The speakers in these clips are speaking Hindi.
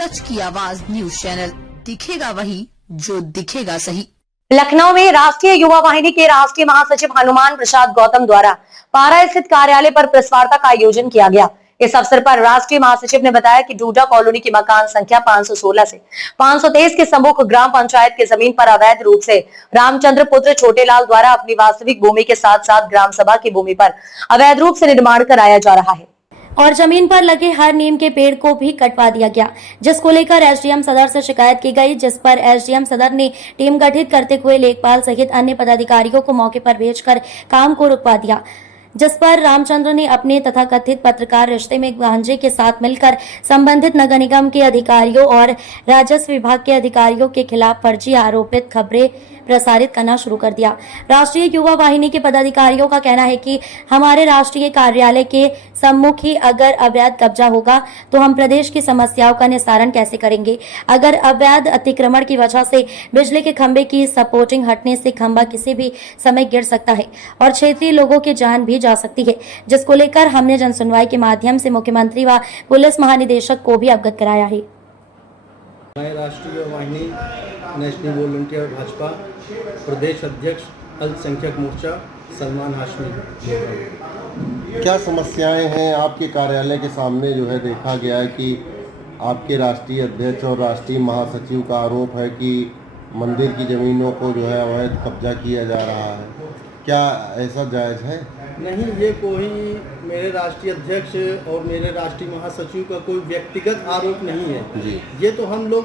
सच की आवाज न्यूज चैनल, दिखेगा वही जो दिखेगा सही। लखनऊ में राष्ट्रीय युवा वाहिनी के राष्ट्रीय महासचिव हनुमान प्रसाद गौतम द्वारा पारा स्थित कार्यालय पर प्रेस वार्ता का आयोजन किया गया। इस अवसर पर राष्ट्रीय महासचिव ने बताया कि डूडा कॉलोनी की मकान संख्या 516 से 523 के सम्मुख ग्राम पंचायत की जमीन पर अवैध रूप से रामचंद्र पुत्र छोटेलाल द्वारा अपनी वास्तविक भूमि के साथ साथ ग्राम सभा की भूमि पर अवैध रूप से निर्माण कराया जा रहा है और जमीन पर लगे हर नीम के पेड़ को भी कटवा दिया गया, जिसको लेकर एसडीएम सदर से शिकायत की गई, जिस पर एसडीएम सदर ने टीम गठित करते हुए लेखपाल सहित अन्य पदाधिकारियों को मौके पर भेजकर काम को रुकवा दिया, जिस पर रामचंद्र ने अपने तथाकथित पत्रकार रिश्ते में भांजे के साथ मिलकर संबंधित नगर निगम के अधिकारियों और राजस्व विभाग के अधिकारियों के खिलाफ फर्जी आरोपित खबरें प्रसारित करना शुरू कर दिया। राष्ट्रीय युवा वाहिनी के पदाधिकारियों का कहना है कि हमारे राष्ट्रीय कार्यालय के सम्मुख ही अगर अवैध कब्जा होगा तो हम प्रदेश की समस्याओं का निस्तारण कैसे करेंगे। अगर अवैध अतिक्रमण की वजह से बिजली के खंभे की सपोर्टिंग हटने से खंभा किसी भी समय गिर सकता है और क्षेत्रीय लोगों की जान भी जा सकती है, जिसको लेकर हमने जनसुनवाई के माध्यम से मुख्यमंत्री व पुलिस महानिदेशक को भी अवगत कराया है। मैं राष्ट्रीय वाहिनी नेशनल वॉलंटियर भाजपा प्रदेश अध्यक्ष अल्पसंख्यक मोर्चा सलमान हाशमी। क्या समस्याएं हैं आपके कार्यालय के सामने? जो है देखा गया है कि आपके राष्ट्रीय अध्यक्ष और राष्ट्रीय महासचिव का आरोप है कि मंदिर की ज़मीनों को जो है अवैध कब्जा किया जा रहा है, क्या ऐसा जायज़ है? नहीं, ये कोई मेरे राष्ट्रीय अध्यक्ष और मेरे राष्ट्रीय महासचिव का कोई व्यक्तिगत आरोप नहीं है जी। ये तो हम लोग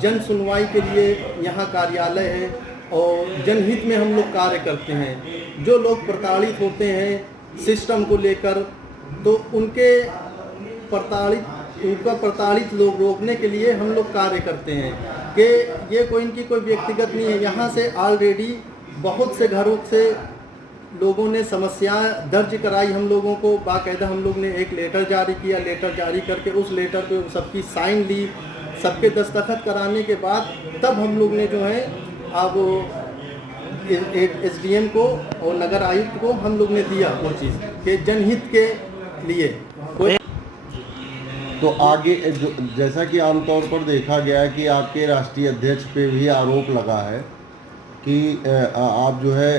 जन सुनवाई के लिए यहाँ कार्यालय है और जनहित में हम लोग कार्य करते हैं। जो लोग प्रताड़ित होते हैं सिस्टम को लेकर, तो उनका प्रताड़ित लोग रोकने के लिए हम लोग कार्य करते हैं कि ये कोई इनकी कोई व्यक्तिगत नहीं है। यहाँ से ऑलरेडी बहुत से घरों से लोगों ने समस्या दर्ज कराई हम लोगों को, बाकायदा हम लोग ने एक लेटर जारी किया। लेटर जारी करके उस लेटर पे सबकी साइन ली, सबके दस्तखत कराने के बाद तब हम लोग ने जो है अब एसडीएम को और नगर आयुक्त को हम लोग ने दिया वो चीज़ के जनहित के लिए। तो आगे जैसा कि आमतौर पर देखा गया है कि आपके राष्ट्रीय अध्यक्ष पे भी आरोप लगा है कि आप जो है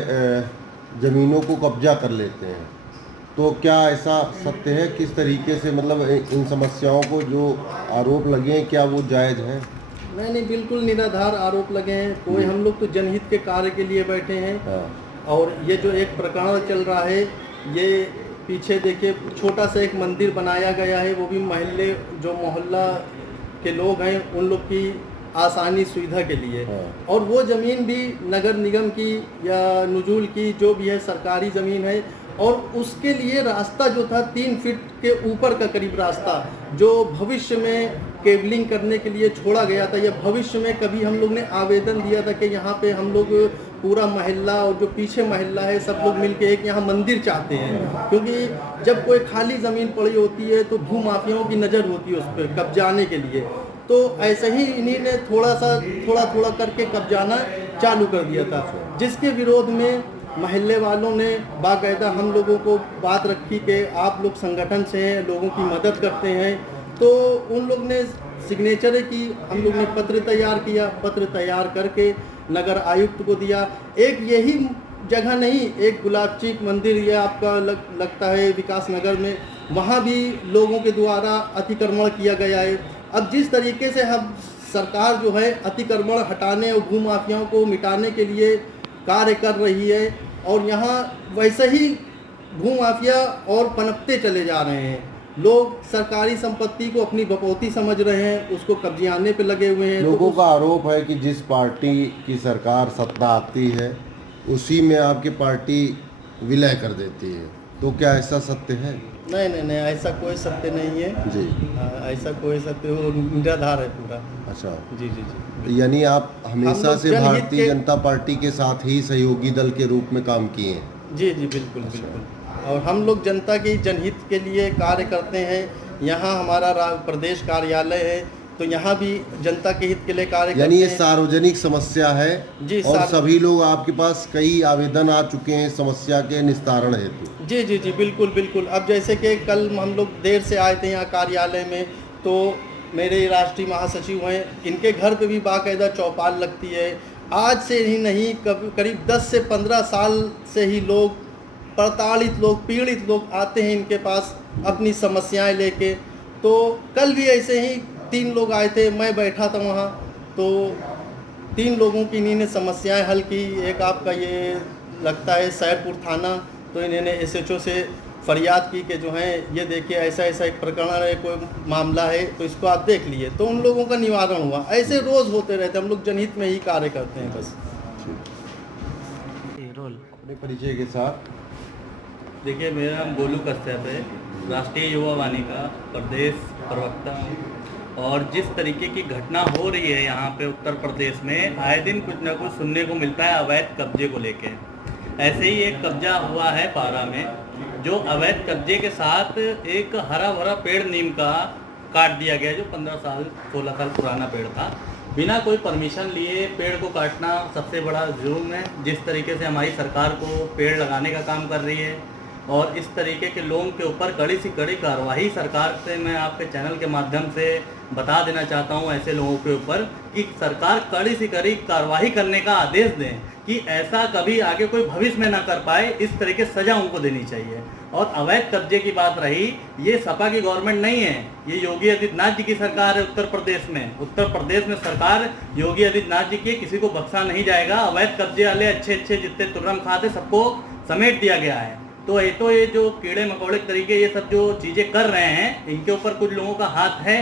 ज़मीनों को कब्जा कर लेते हैं, तो क्या ऐसा सत्य है? किस तरीके से मतलब इन समस्याओं को जो आरोप लगे हैं क्या वो जायज़ है? नहीं, बिल्कुल निराधार आरोप लगे हैं। कोई हम लोग तो जनहित के कार्य के लिए बैठे हैं। और ये जो एक प्रकरण चल रहा है, ये पीछे देखिए छोटा सा एक मंदिर बनाया गया है, वो भी मोहल्ला के लोग हैं उन लोग की आसानी सुविधा के लिए। और वो ज़मीन भी नगर निगम की या नुजूल की जो भी है सरकारी ज़मीन है, और उसके लिए रास्ता जो था 3 फीट के ऊपर का करीब रास्ता जो भविष्य में केबलिंग करने के लिए छोड़ा गया था, या भविष्य में कभी हम लोग ने आवेदन दिया था कि यहाँ पे हम लोग पूरा महल्ला और जो पीछे महल्ला है सब लोग मिलके एक यहाँ मंदिर चाहते हैं। क्योंकि जब कोई खाली ज़मीन पड़ी होती है तो भू माफियाओं की नज़र होती है उस पर कब्जाने के लिए, तो ऐसे ही इन्हीं ने थोड़ा करके कब्जाना चालू कर दिया था, जिसके विरोध में महल्ले वालों ने बाकायदा हम लोगों को बात रखी कि आप लोग संगठन से हैं, लोगों की मदद करते हैं, तो उन लोग ने सिग्नेचर की, हम लोग ने पत्र तैयार किया। पत्र तैयार करके नगर आयुक्त को दिया। एक यही जगह नहीं, एक गुलाब चीक मंदिर ये आपका लगता है विकास नगर में, वहाँ भी लोगों के द्वारा अतिक्रमण किया गया है। अब जिस तरीके से हम सरकार जो है अतिक्रमण हटाने और भू माफियाओं को मिटाने के लिए कार्य कर रही है, और यहाँ वैसे ही भू माफिया और पनपते चले जा रहे हैं। लोग सरकारी संपत्ति को अपनी बपौती समझ रहे हैं, उसको कब्जियाने पे लगे हुए हैं। लोगों का आरोप है कि जिस पार्टी की सरकार सत्ता आती है उसी में आपकी पार्टी विलय कर देती है, तो क्या ऐसा सत्य है? नहीं, ऐसा कोई सत्य नहीं है जी। ऐसा कोई सत्य, वो निराधार है पूरा। अच्छा जी। यानी आप हमेशा से भारतीय जनता पार्टी के साथ ही सहयोगी दल के रूप में काम किए हैं? जी, बिल्कुल। और हम लोग जनता की जनहित के लिए कार्य करते हैं। यहाँ हमारा प्रदेश कार्यालय है, तो यहाँ भी जनता के हित के लिए कार्य करते हैं। यानी ये सार्वजनिक समस्या है जी, और सभी लोग आपके पास कई आवेदन आ चुके हैं समस्या के निस्तारण हेतु। जी, बिल्कुल। अब जैसे कि कल हम लोग देर से आए थे यहाँ कार्यालय में, तो मेरे राष्ट्रीय महासचिव हैं, इनके घर पे भी बाकायदा चौपाल लगती है। आज से ही नहीं, करीब 10 से 15 साल से ही लोग प्रताड़ित लोग, पीड़ित लोग आते हैं इनके पास अपनी समस्याएं लेके। तो कल भी ऐसे ही 3 लोग आए थे, मैं बैठा था वहाँ, तो 3 लोगों की इन्होंने समस्याएं हल की। एक आपका ये लगता है सैदपुर थाना, तो इन्होंने SHO से फरियाद की कि जो है ये देखिए ऐसा ऐसा एक प्रकरण है, कोई मामला है, तो इसको आप देख लिए। तो उन लोगों का निवारण हुआ। ऐसे रोज़ होते रहते, हम लोग जनहित में ही कार्य करते हैं बस। अपने परिचय के साथ। देखिए, मेरा नाम गोलू कश्यप है, राष्ट्रीय युवा वाहिनी का प्रदेश प्रवक्ता हूँ। और जिस तरीके की घटना हो रही है यहाँ पे उत्तर प्रदेश में, आए दिन कुछ ना कुछ सुनने को मिलता है अवैध कब्जे को लेके। ऐसे ही एक कब्जा हुआ है पारा में, जो अवैध कब्जे के साथ एक हरा भरा पेड़ नीम का काट दिया गया, जो 15 साल 16 साल पुराना पेड़ था। बिना कोई परमिशन लिए पेड़ को काटना सबसे बड़ा जुर्म है। जिस तरीके से हमारी सरकार को पेड़ लगाने का काम कर रही है और इस तरीके के लोगों के ऊपर कड़ी से कड़ी कार्रवाई सरकार से मैं आपके चैनल के माध्यम से बता देना चाहता हूं ऐसे लोगों के ऊपर कि सरकार कड़ी से कड़ी कार्रवाई करने का आदेश दें कि ऐसा कभी आगे कोई भविष्य में ना कर पाए। इस तरीके सजा उनको देनी चाहिए। और अवैध कब्जे की बात रही, ये सपा की गवर्नमेंट नहीं है, ये योगी आदित्यनाथ जी की सरकार है उत्तर प्रदेश में। उत्तर प्रदेश में सरकार योगी आदित्यनाथ जी की, किसी को बख्शा नहीं जाएगा। अवैध कब्जे वाले अच्छे अच्छे जितने तुर्रम खाते सबको समेट दिया गया है। तो ये जो कीड़े मकोड़े तरीके ये सब जो चीजें कर रहे हैं, इनके ऊपर कुछ लोगों का हाथ है,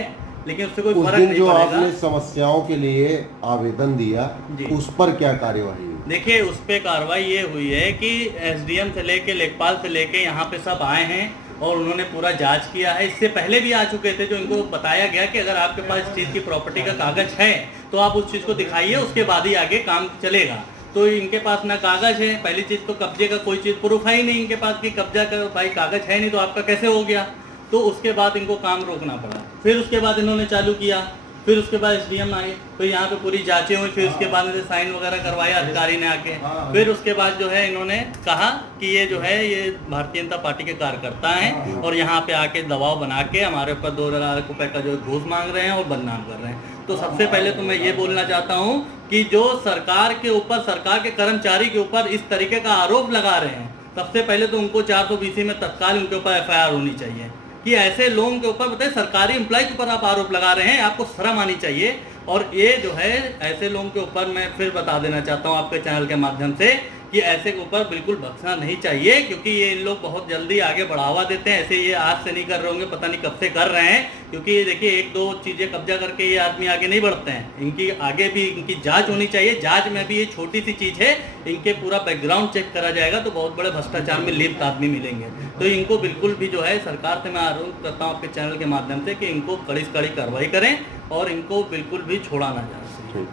लेकिन उससे कोई फर्क नहीं पड़ेगा। जो आपने समस्याओं के लिए आवेदन दिया, उस पर क्या कार्यवाही हुई? देखिए, उस पर कार्रवाई ये हुई है कि SDM से लेके लेखपाल से लेके यहाँ पे सब आए हैं और उन्होंने पूरा जांच किया है। इससे पहले भी आ चुके थे, जो इनको बताया गया कि अगर आपके पास इस चीज़ की प्रॉपर्टी का कागज है तो आप उस चीज़ को दिखाइए, उसके बाद ही आगे काम चलेगा। तो इनके पास ना कागज है, पहली चीज़ तो कब्जे का कोई चीज़ प्रूफ है ही नहीं इनके पास कि कब्जा का भाई कागज है नहीं, तो आपका कैसे हो गया। तो उसके बाद इनको काम रोकना पड़ा। फिर उसके बाद इन्होंने चालू किया, फिर उसके बाद SDM आए, फिर यहाँ पे पूरी जांचें हुई, फिर उसके बाद साइन वगैरह करवाया अधिकारी ने आके। फिर उसके बाद जो है इन्होंने कहा कि ये जो है ये भारतीय जनता पार्टी के कार्यकर्ता हैं और यहाँ पे आके दबाव बना के हमारे ऊपर 2,000 रुपये का जो घूस मांग रहे हैं और बदनाम कर रहे हैं। तो सबसे पहले तो मैं ये बोलना चाहता हूँ कि जो सरकार के ऊपर, सरकार के कर्मचारी के ऊपर इस तरीके का आरोप लगा रहे हैं, सबसे पहले तो उनको 420 में तत्काल उनके ऊपर FIR होनी चाहिए कि ऐसे लोगों के ऊपर, बताइए, सरकारी एम्प्लॉय के ऊपर आप आरोप लगा रहे हैं, आपको शर्म आनी चाहिए। और ये जो है ऐसे लोगों के ऊपर मैं फिर बता देना चाहता हूँ आपके चैनल के माध्यम से कि ऐसे के ऊपर बिल्कुल बख्शना नहीं चाहिए, क्योंकि ये इन लोग बहुत जल्दी आगे बढ़ावा देते हैं। ऐसे ये आज से नहीं कर रहे होंगे, पता नहीं कब से कर रहे हैं, क्योंकि देखिए 1-2 चीज़ें कब्जा करके ये आदमी आगे नहीं बढ़ते हैं। इनकी आगे भी इनकी जांच होनी चाहिए। जांच में भी ये छोटी सी चीज़ है, इनके पूरा बैकग्राउंड चेक करा जाएगा तो बहुत बड़े भ्रष्टाचार में लिप्त आदमी मिलेंगे। तो इनको बिल्कुल भी जो है सरकार से मैं अनुरोध करता हूँ आपके चैनल के माध्यम से कि इनको कड़ी से कड़ी कार्रवाई करें और इनको बिल्कुल भी छोड़ा ना जाए।